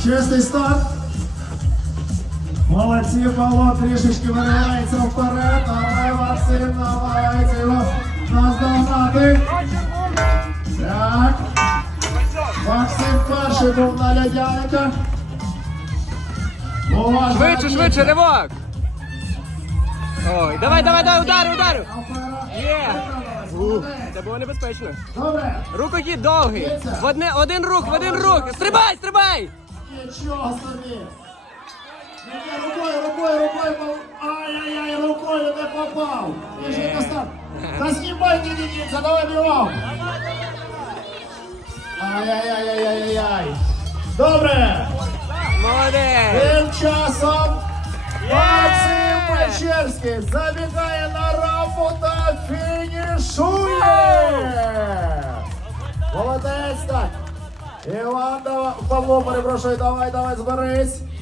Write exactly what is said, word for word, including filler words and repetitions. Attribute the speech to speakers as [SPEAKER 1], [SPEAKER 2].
[SPEAKER 1] Чесний старт. Молодці, Павло трішечки виривається вперед, але Максим намагається його наздогнати. Так. Максим перший був на лядяниках.
[SPEAKER 2] Швидше, швидше, ривок! Ой, давай, давай, давай, ударю, ударю! Є! Ух, це було небезпечно.
[SPEAKER 1] Добре.
[SPEAKER 2] Рукохід довгий. В одне, один рух, в один рух. Стрибай, стрибай!
[SPEAKER 1] Нічого собі. Ні, рукою, рукою, рукою. пов- Ай-яй-яй, рукою не попав. Біжи на старт. Та знімай, ні, ні, ні, це давай бігом. Ай-яй-яй-яй-яй-яй. Добре.
[SPEAKER 2] Молодець!
[SPEAKER 1] Тим часом Максим Печерський забігає на рампу та фінішує. Молодець, так. Іван, давай, Павло, перепрошую, давай, давай, зберись.